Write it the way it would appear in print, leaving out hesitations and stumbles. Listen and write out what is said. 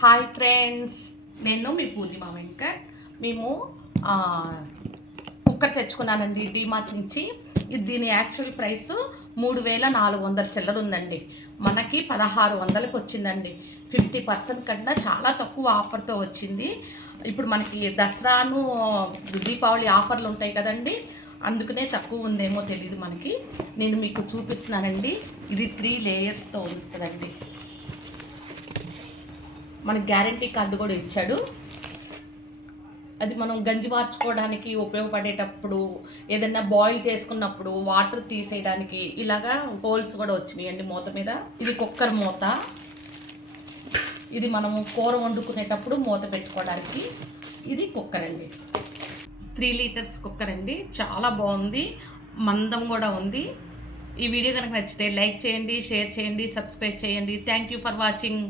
Hi friends, నేను మీ పూర్ణిమ వెంకట్. మేము cooker తెచ్చుకున్నానండి DMart నుంచి. దీని యాక్చువల్ ప్రైస్ 3400 చిల్లర ఉందండి. మనకి 1600కి వచ్చిందండి. 50% కన్నా చాలా తక్కువ ఆఫర్తో వచ్చింది. ఇప్పుడు మనకి దసరాను దీపావళి ఆఫర్లు ఉంటాయి కదండి, అందుకనే తక్కువ ఉందేమో తెలియదు మనకి. నేను మీకు చూపిస్తున్నానండి. ఇది 3 లేయర్స్తో ఉంటుందండి. మనకి గ్యారంటీ కార్డు కూడా ఇచ్చాడు. అది మనం గంజి వార్చుకోవడానికి ఉపయోగపడేటప్పుడు, ఏదైనా బాయిల్ చేసుకున్నప్పుడు వాటర్ తీసేయడానికి ఇలాగా హోల్స్ కూడా వచ్చినాయండి మూత మీద. ఇది కుక్కర్ మూత. ఇది మనము కూర వండుకునేటప్పుడు మూత పెట్టుకోవడానికి. ఇది కుక్కర్ అండి, 3 లీటర్స్ కుక్కర్ అండి. చాలా బాగుంది, మందం కూడా ఉంది. ఈ వీడియో కనుక నచ్చితే లైక్ చేయండి, షేర్ చేయండి, సబ్స్క్రైబ్ చేయండి. Thank you for watching.